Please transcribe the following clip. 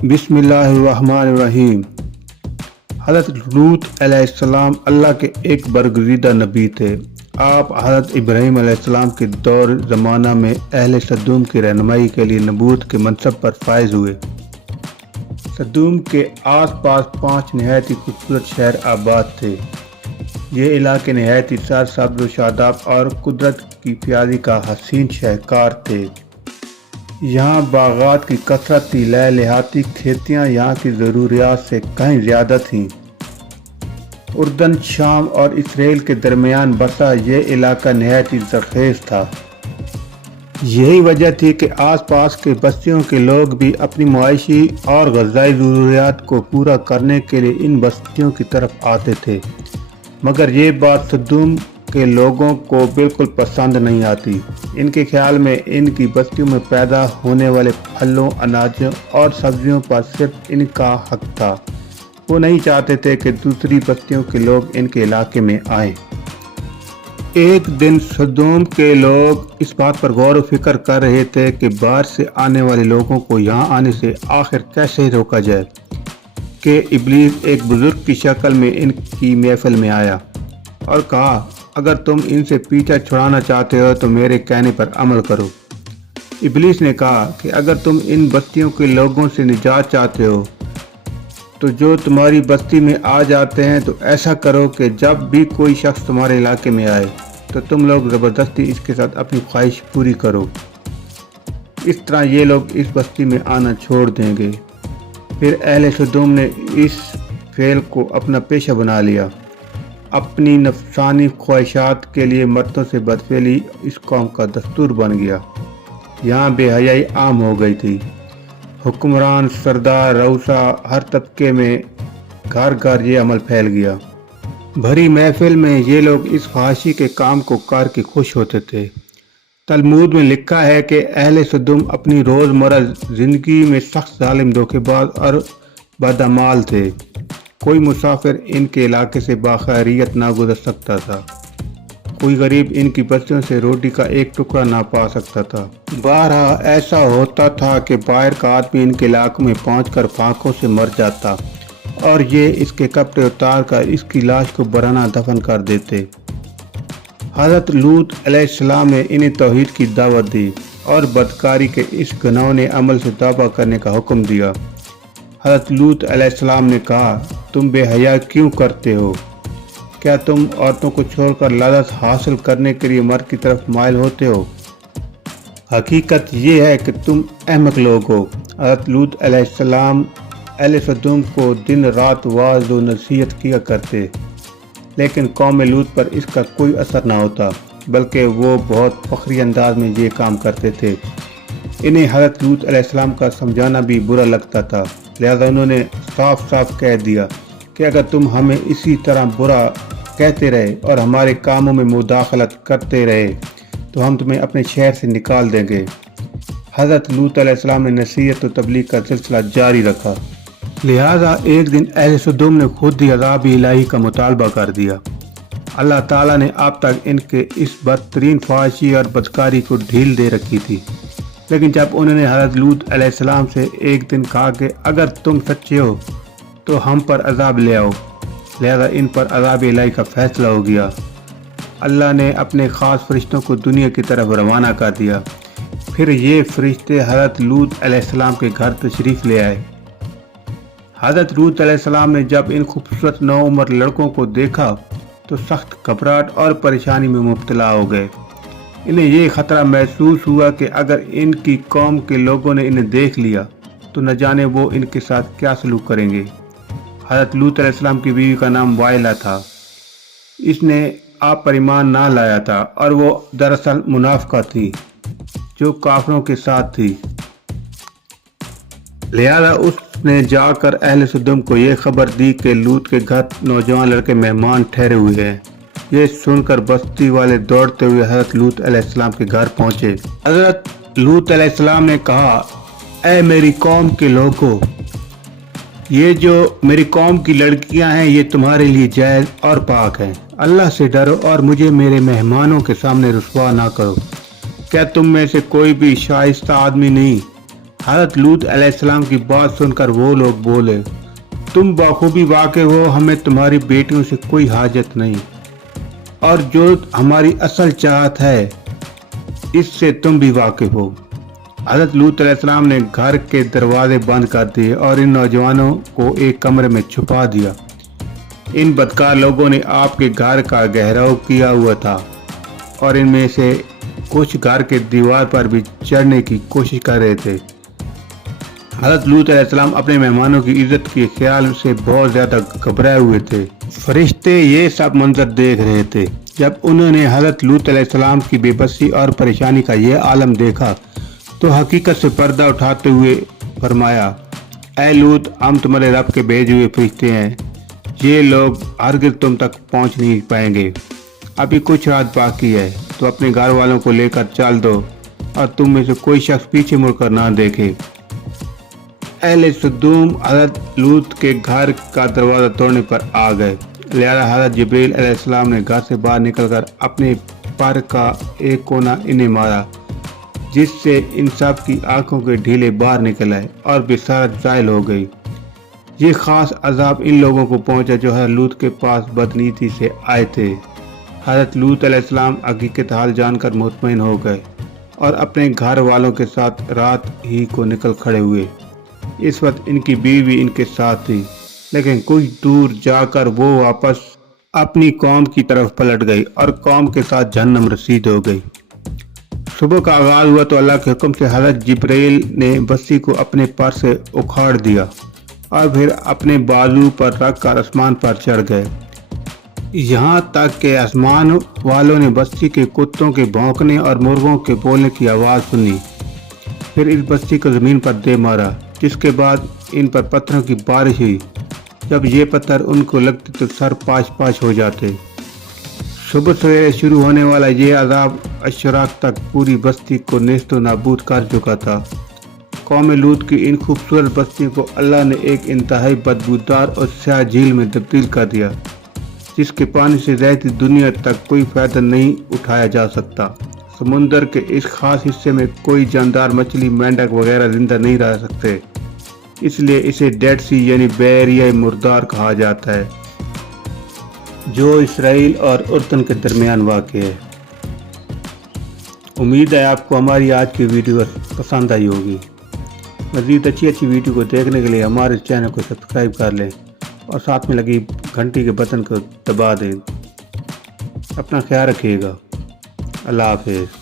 बिस्मिल्लाहिर्रहमानिर्रहीम। हज़रत लूत अलैहिस्सलाम अल्लाह के एक बरगुज़ीदा नबी थे। आप हज़रत इब्राहीम अलैहिस्सलाम के दौर ज़माना में अहले सदूम की रहनुमाई के लिए नबूवत के मनसब पर फाइज हुए। सदूम के आस पास 5 नहायत ही खूबसूरत शहर आबाद थे। ये इलाके नहायत ही सरसब्ज़ व शादाब और कुदरत की प्यारी का हसीन शहकार थे। यहाँ बागात की कसरत थी, लहलहाती खेतियाँ यहाँ की ज़रूरियात से कहीं ज़्यादा थीं। उर्दन, शाम और इसराइल के दरमियान बसा ये इलाका नहायत ही ज़रख़ेज़ था। यही वजह थी कि आसपास के बस्तियों के लोग भी अपनी मुआइशी और ग़िज़ाई ज़रूरियात को पूरा करने के लिए इन बस्तियों की तरफ आते थे। मगर ये बात सदूम के लोगों को बिल्कुल पसंद नहीं आती। इनके ख्याल में इनकी बस्तियों में पैदा होने वाले फलों, अनाजों और सब्जियों पर सिर्फ इनका हक था। वो नहीं चाहते थे कि दूसरी बस्तियों के लोग इनके इलाके में आएं। एक दिन सदूम के लोग इस बात पर गौर व फिक्र कर रहे थे कि बाहर से आने वाले लोगों को यहाँ आने से आखिर कैसे रोका जाए कि इब्लीस एक बुजुर्ग की शक्ल में इनकी महफिल में आया और कहा, अगर तुम इनसे पीछा छुड़ाना चाहते हो तो मेरे कहने पर अमल करो। इब्लीस ने कहा कि अगर तुम इन बस्तियों के लोगों से निजात चाहते हो तो जो तुम्हारी बस्ती में आ जाते हैं तो ऐसा करो कि जब भी कोई शख्स तुम्हारे इलाके में आए तो तुम लोग ज़बरदस्ती इसके साथ अपनी ख्वाहिश पूरी करो। इस तरह ये लोग इस बस्ती में आना छोड़ देंगे। फिर अहले सदूम ने इस फेल को अपना पेशा बना लिया। अपनी नफसानी ख्वाहिशात के लिए मर्दों से बदफेली इस कौम का दस्तूर बन गया। यहाँ बेहयाई आम हो गई थी। हुक्मरान, सरदार, रऊसा, हर तबके में घर घर ये अमल फैल गया। भरी महफिल में ये लोग इस ख्वाहिशी के काम को कर के खुश होते थे। तलमूद में लिखा है कि अहले सदूम अपनी रोज़मर्रा ज़िंदगी में सख्त जालिम, धोखेबाज और बदअमाल थे। कोई मुसाफिर इनके इलाके से बाखैरियत ना गुजर सकता था। कोई गरीब इनकी बस्तियों से रोटी का एक टुकड़ा ना पा सकता था। बहरहाल ऐसा होता था कि बाहर का आदमी इनके इलाकों में पहुंचकर फांकों से मर जाता और ये इसके कपड़े उतार कर इसकी लाश को बराना दफन कर देते। हज़रत लूत अलैहिस्सलाम ने इन्हें तौहीद की दावत दी और बदकारी के इस घिनौने अमल से तौबा करने का हुक्म दिया। हज़रत लूत अलैहिस्सलाम ने कहा, तुम बेहया क्यों करते हो? क्या तुम औरतों को छोड़कर लज़्ज़त हासिल करने के लिए मर्द की तरफ माइल होते हो? हकीकत ये है कि तुम अहमक लोग हो। हज़रत लूत अलैहिस्सलाम अहले सदूम को दिन रात वाज़ व नसीहत किया करते, लेकिन कौम लूत पर इसका कोई असर न होता, बल्कि वो बहुत फखरी अंदाज में ये काम करते थे। इन्हें हज़रत लूत अलैहिस्सलाम का समझाना भी बुरा लगता था, लिहाजा उन्होंने साफ साफ कह दिया कि अगर तुम हमें इसी तरह बुरा कहते रहे और हमारे कामों में मुदाखलत करते रहे तो हम तुम्हें अपने शहर से निकाल देंगे। हज़रत लूत अलैहिस्सलाम ने नसीहत और तबलीग का सिलसिला जारी रखा। लिहाजा एक दिन अहले सदूम ने खुद ही अज़ाब इलाही का मुतालबा कर दिया। अल्लाह ताला ने अब तक इनके इस बदतरीन ख्वाहिशी और बदकारी को ढील दे रखी थी, लेकिन जब उन्होंने हज़रत लूत अलैहिस्सलाम से एक दिन कहा कि अगर तुम सच्चे हो तो हम पर अज़ाब ले आओ, लिहाजा इन पर अज़ाब इलाही का फैसला हो गया। अल्लाह ने अपने ख़ास फरिश्तों को दुनिया की तरफ रवाना कर दिया। फिर ये फरिश्ते हज़रत लूत अलैहिस्सलाम के घर तशरीफ़ ले आए। हज़रत लूत अलैहिस्सलाम ने जब इन खूबसूरत नौउम्र लड़कों को देखा तो सख्त घबराहट और परेशानी में मुब्तला हो गए। इन्हें ये ख़तरा महसूस हुआ कि अगर इनकी कौम के लोगों ने इन्हें देख लिया तो न जाने वो इनके साथ क्या सलूक करेंगे। हज़रत लूत अलैहिस्सलाम की बीवी का नाम वाइला था। इसने आप पर ईमान ना लाया था और वो दरअसल मुनाफ़िका थी जो काफिरों के साथ थी। लिहाजा उसने जाकर अहले सदूम को ये खबर दी कि लूत के घर नौजवान लड़के मेहमान ठहरे हुए हैं। ये सुनकर बस्ती वाले दौड़ते हुए हज़रत लूत अलैहिस्सलाम के घर पहुँचे। हज़रत लूत अलैहिस्सलाम ने कहा, ऐ मेरी कौम के लोगों, ये जो मेरी कौम की लड़कियां हैं ये तुम्हारे लिए जायज़ और पाक हैं। अल्लाह से डरो और मुझे मेरे मेहमानों के सामने रुसवा ना करो। क्या तुम में से कोई भी शाइस्ता आदमी नहीं حضرت لوط علیہ السلام کی بات سن کر وہ لوگ بولے، تم بخوبی واقف ہو، ہمیں تمہاری بیٹیوں سے کوئی حاجت نہیں، اور جو ہماری اصل چاہت ہے اس سے تم بھی واقف ہو۔ حضرت لوط علیہ السلام نے گھر کے دروازے بند کر دیے اور ان نوجوانوں کو ایک کمرے میں چھپا دیا۔ ان بدکار لوگوں نے آپ کے گھر کا گھیراؤ کیا ہوا تھا اور ان میں سے کچھ گھر کے دیوار پر بھی چڑھنے کی کوشش کر رہے تھے۔ حضرت لوط علیہ السلام اپنے مہمانوں کی عزت کے خیال سے بہت زیادہ گھبرائے ہوئے تھے۔ فرشتے یہ سب منظر دیکھ رہے تھے۔ جب انہوں نے حضرت لوط علیہ السلام کی بے بسی اور پریشانی کا یہ عالم دیکھا تو حقیقت سے پردہ اٹھاتے ہوئے فرمایا، اے لوط، ہم تمہارے رب کے بھیجے ہوئے فرشتے ہیں، یہ لوگ ہرگز تم تک پہنچ نہیں پائیں گے۔ ابھی کچھ رات باقی ہے تو اپنے گھر والوں کو لے کر چل دو اور تم میں سے کوئی شخص پیچھے مڑ کر نہ دیکھے۔ اہل سدوم حضرت لوط کے گھر کا دروازہ توڑنے پر آ گئے، لہذا حضرت جبریل علیہ السلام نے گھر سے باہر نکل کر اپنے پر کا ایک کونا انہیں مارا، جس سے ان سب کی آنکھوں کے ڈھیلے باہر نکل آئے اور بصارت زائل ہو گئی۔ یہ خاص عذاب ان لوگوں کو پہنچا جو حضرت لوط کے پاس بدنیتی سے آئے تھے۔ حضرت لوط علیہ السلام حقیقت حال جان کر مطمئن ہو گئے اور اپنے گھر والوں کے ساتھ رات ہی کو نکل کھڑے ہوئے۔ اس وقت ان کی بیوی ان کے ساتھ تھی، لیکن کچھ دور جا کر وہ واپس اپنی قوم کی طرف پلٹ گئی اور قوم کے ساتھ جہنم رسید ہو گئی۔ صبح کا آغاز ہوا تو اللہ کے حکم سے حضرت جبرائیل نے بستی کو اپنے پر سے اکھاڑ دیا اور پھر اپنے بازو پر رکھ کر آسمان پر چڑھ گئے، یہاں تک کہ آسمان والوں نے بستی کے کتوں کے بھونکنے اور مرغوں کے بولنے کی آواز سنی۔ پھر اس بستی کو زمین پر دے مارا، جس کے بعد ان پر پتھروں کی بارش ہوئی۔ جب یہ پتھر ان کو لگتے تو سر پاش پاش ہو جاتے۔ صبح سویرے شروع ہونے والا یہ عذاب اشراق تک پوری بستی کو نیست و نابود کر چکا تھا۔ قوم لوط کی ان خوبصورت بستیوں کو اللہ نے ایک انتہائی بدبودار اور سیاہ جھیل میں تبدیل کر دیا، جس کے پانی سے رہتی دنیا تک کوئی فائدہ نہیں اٹھایا جا سکتا۔ سمندر کے اس خاص حصے میں کوئی جاندار مچھلی، مینڈک وغیرہ زندہ نہیں رہ سکتے، اس لیے اسے ڈیڈ سی یعنی بحیرہ مردار کہا جاتا ہے، جو اسرائیل اور اردن کے درمیان واقع ہے۔ امید ہے آپ کو ہماری آج کی ویڈیو پسند آئی ہوگی۔ مزید اچھی ویڈیو کو دیکھنے کے لیے ہمارے چینل کو سبسکرائب کر لیں اور ساتھ میں لگی گھنٹی کے بٹن کو دبا دیں۔ اپنا خیال رکھیے گا۔ اللہ حافظ۔